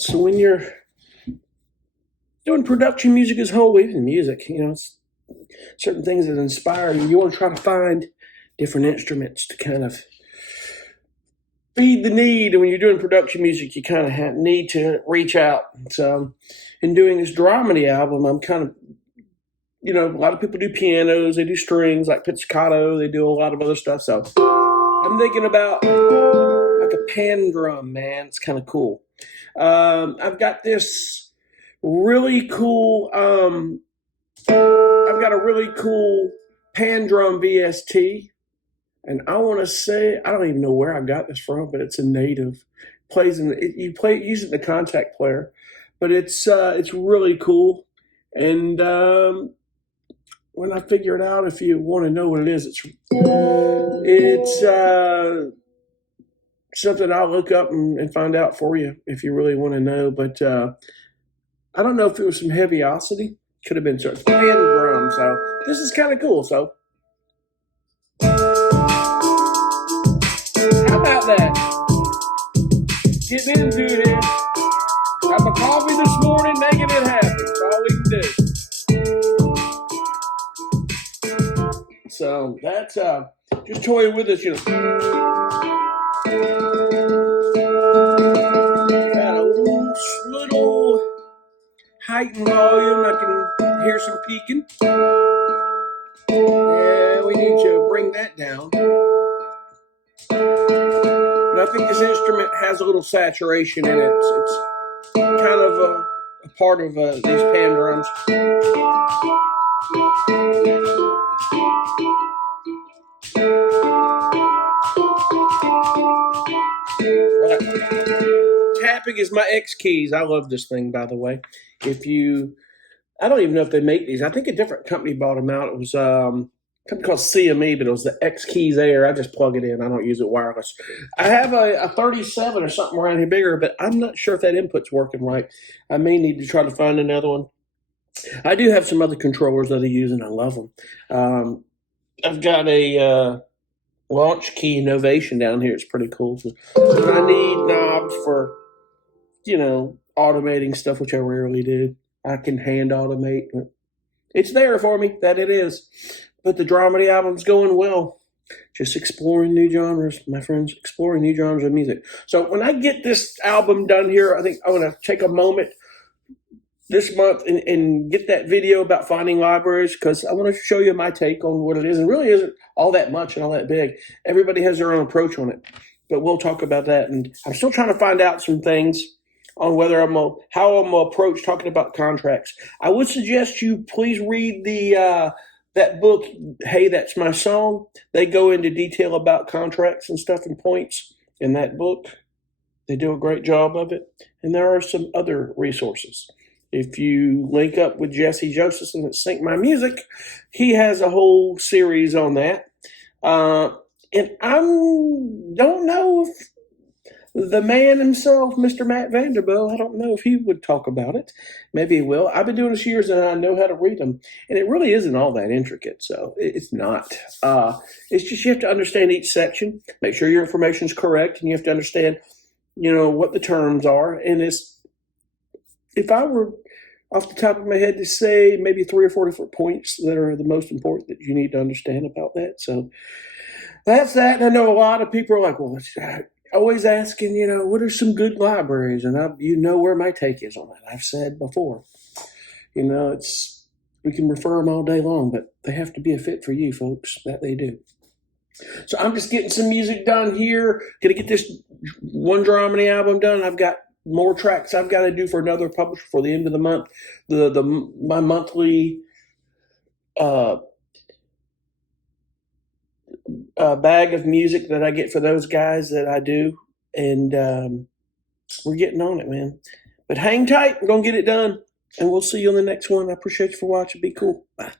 So when you're doing production music as a whole, even music, it's certain things that inspire you. You want to try to find different instruments to kind of feed the need. And when you're doing production music, you kind of need to reach out. So in doing this dramedy album, I'm kind of, a lot of people do pianos, they do strings like pizzicato, they do a lot of other stuff. So I'm thinking about like a pan drum, man. It's kind of cool. I've got this really cool, I've got a really cool pan drum VST. And I want to say, I don't even know where I got this from, but it's a native. Use it in the contact player, but it's really cool. And when I figure it out, if you want to know what it is, it's something I'll look up and find out for you if you really want to know. But I don't know if it was some Heaviosity. Could have been sort of pan drum. So this is kind of cool. So how about that? Getting into it here. Have a coffee this morning, making it happen. That's all we can do. So that's just toy with us, Got a little heightened volume. I can hear some peaking. Yeah, we need to bring that down. But I think this instrument has a little saturation in it. It's kind of a part of these pan drums. Right. Tapping is my X keys. I love this thing, by the way. I don't even know if they make these. I think a different company bought them out. It was a company called CME, but it was the X Keys Air. I just plug it in. I don't use it wireless. I have a 37 or something around here bigger, but I'm not sure if that input's working right. I may need to try to find another one. I do have some other controllers that I use, and I love them. I've got a launch key Novation down here. It's pretty cool. So I need knobs for, automating stuff, which I rarely do. I can hand automate, but it's there for me, that it is. But the dramedy album's going well. Just exploring new genres, my friends, exploring new genres of music. So when I get this album done here, I think I want to take a moment this month and get that video about finding libraries, because I want to show you my take on what it is. It really isn't all that much and all that big. Everybody has their own approach on it, but we'll talk about that. And I'm still trying to find out some things on how I'm gonna approach talking about contracts. I would suggest you please read that book, Hey, That's My Song. They go into detail about contracts and stuff and points in that book. They do a great job of it. And there are some other resources. If you link up with Jesse Josephson at Sync My Music, he has a whole series on that. And I don't know if the man himself, Mr. Matt Vanderbilt, I don't know if he would talk about it. Maybe he will. I've been doing this years and I know how to read them. And it really isn't all that intricate. So it's not. It's just you have to understand each section, make sure your information is correct, and you have to understand, what the terms are. And if I were off the top of my head to say maybe 3 or 4 different points that are the most important that you need to understand about that. So that's that. And I know a lot of people are like, well, always asking, what are some good libraries? And where my take is on that. I've said before, we can refer them all day long, but they have to be a fit for you, folks. That they do. So I'm just getting some music done here. Gonna get this one dramedy album done. I've got more tracks I've got to do for another publisher for the end of the month. My monthly bag of music that I get for those guys that I do, and we're getting on it, man. But hang tight, we're gonna get it done, and we'll see you on the next one. I appreciate you for watching. Be cool. Bye.